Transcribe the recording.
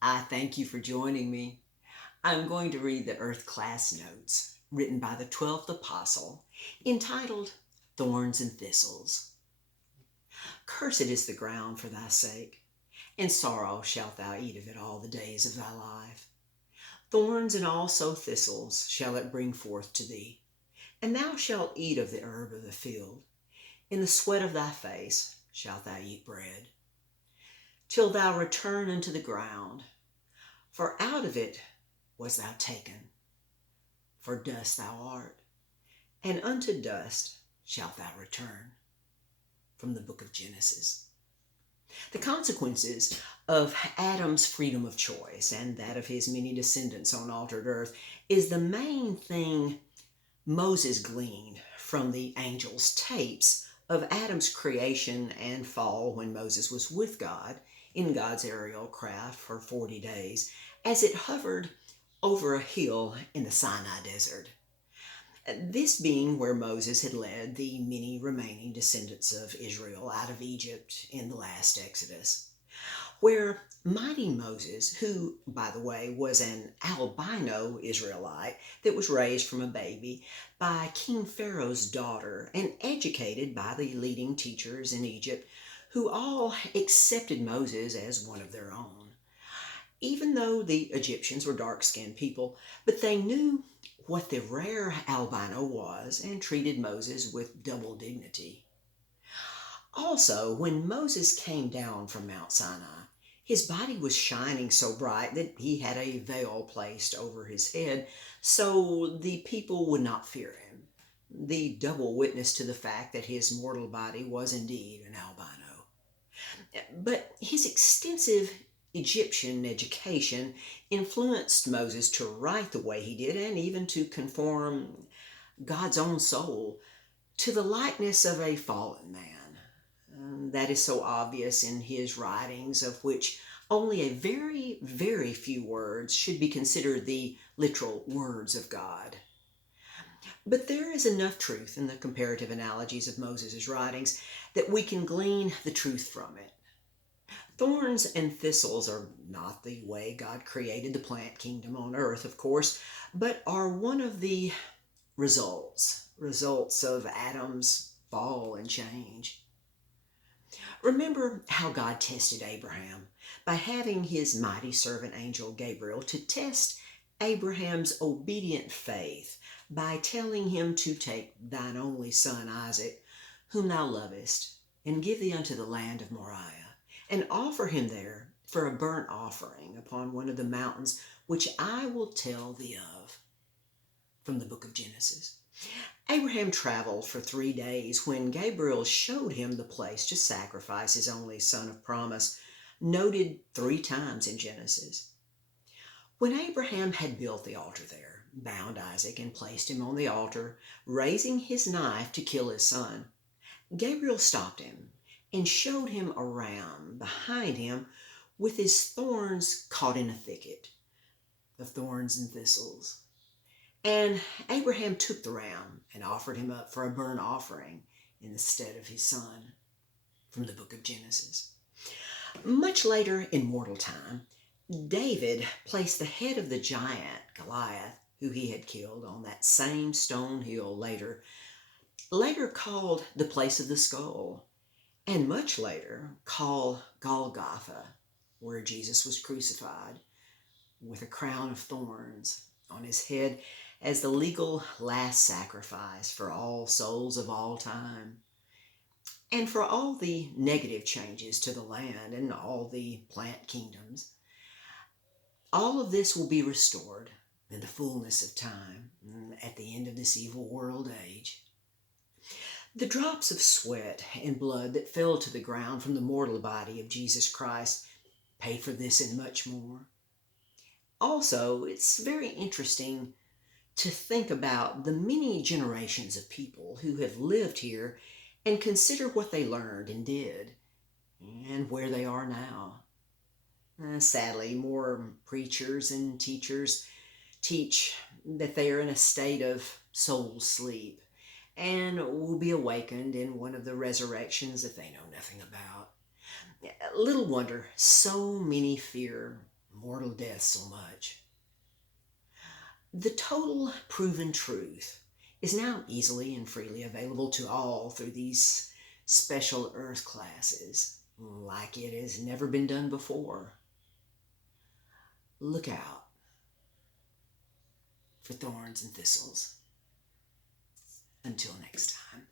I thank you for joining me. I'm going to read the Earth class notes written by the 12th Apostle entitled Thorns and Thistles. Cursed is the ground for thy sake, and sorrow shalt thou eat of it all the days of thy life. Thorns and also thistles shall it bring forth to thee, and thou shalt eat of the herb of the field. In the sweat of thy face shalt thou eat bread, till thou return unto the ground, for out of it was thou taken. For dust thou art, and unto dust shalt thou return. From the book of Genesis. The consequences of Adam's freedom of choice and that of his many descendants on altered earth is the main thing Moses gleaned from the angels' tapes of Adam's creation and fall when Moses was with God in God's aerial craft for 40 days as it hovered over a hill in the Sinai desert. This being where Moses had led the many remaining descendants of Israel out of Egypt in the last Exodus, where mighty Moses, who, by the way, was an albino Israelite that was raised from a baby by King Pharaoh's daughter and educated by the leading teachers in Egypt, who all accepted Moses as one of their own. Even though the Egyptians were dark-skinned people, but they knew what the rare albino was and treated Moses with double dignity. Also, when Moses came down from Mount Sinai, his body was shining so bright that he had a veil placed over his head so the people would not fear him, the double witness to the fact that his mortal body was indeed an albino. But his extensive Egyptian education influenced Moses to write the way he did and even to conform God's own soul to the likeness of a fallen man. That is so obvious in his writings, of which only a very, very few words should be considered the literal words of God. But there is enough truth in the comparative analogies of Moses' writings that we can glean the truth from it. Thorns and thistles are not the way God created the plant kingdom on earth, of course, but are one of the results of Adam's fall and change. Remember how God tested Abraham by having his mighty servant angel Gabriel to test Abraham's obedient faith by telling him to take thine only son Isaac, whom thou lovest, and give thee unto the land of Moriah, and offer him there for a burnt offering upon one of the mountains which I will tell thee of. From the book of Genesis. Abraham traveled for 3 days when Gabriel showed him the place to sacrifice his only son of promise, noted 3 times in Genesis. When Abraham had built the altar there, bound Isaac and placed him on the altar, raising his knife to kill his son, Gabriel stopped him and showed him a ram behind him with his thorns caught in a thicket of thorns and thistles. And Abraham took the ram and offered him up for a burnt offering in the stead of his son. From the book of Genesis. Much later in mortal time, David placed the head of the giant Goliath, who he had killed on that same stone hill later called the place of the skull, and much later called Golgotha, where Jesus was crucified with a crown of thorns on his head as the legal last sacrifice for all souls of all time, and for all the negative changes to the land and all the plant kingdoms. All of this will be restored in the fullness of time at the end of this evil world age. The drops of sweat and blood that fell to the ground from the mortal body of Jesus Christ paid for this and much more. Also, it's very interesting to think about the many generations of people who have lived here and consider what they learned and did and where they are now. Sadly, more preachers and teachers teach that they are in a state of soul sleep and will be awakened in one of the resurrections that they know nothing about. Little wonder so many fear mortal death so much. The total proven truth is now easily and freely available to all through these special earth classes, like it has never been done before. Look out for thorns and thistles. Until next time.